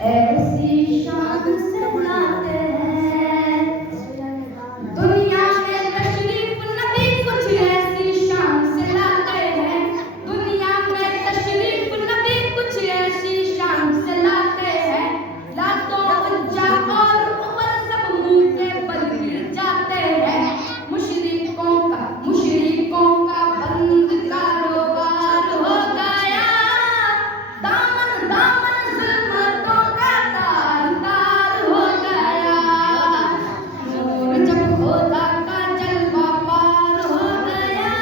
ऐसी शान से लाते हैं दुनिया में तशरीफ नबी, कुछ ऐसी शान से लाते हैं दुनिया में तशरीफ नबी, कुछ ऐसी शान से लाते हैं। लातों उज्जा और उमर सब मुंह के बल गिर जाते हैं। मुशरिकों का बंद कारोबार हो गया। दामन दामन जुल्मतों का तार तार हो गया। नूर जब खुदा का जलवा पार हो गया।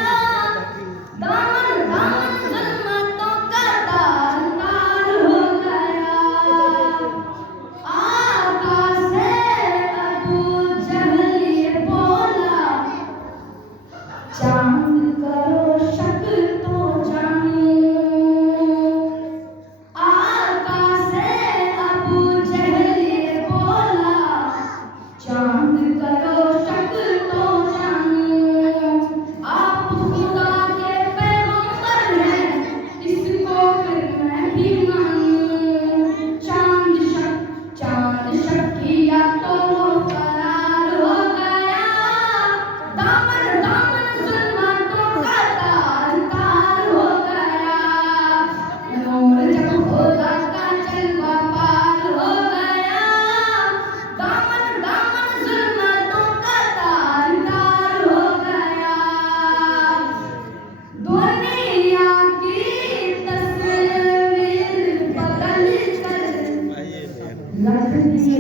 दामन दामन जुल्मतों का तार तार हो गया। आका से अबू जहल ये बोला, चांद करो शक तो जानूं। आका से अबू जहल ये बोला, चांद करो शक तो जानूं। आप खुदा के पैगंबर हैं, इसको फिर मैं भी मानूं। चांद शक किया तो वो फरार हो गया। दामन दामन जुल्मतों का तार तार हो गया। नूर जब खुदा का जलवा पार हो गया। दामन दामन जुल्मतों का तार तार हो गया। दुनिया की तस्वीर बदल कर रख दी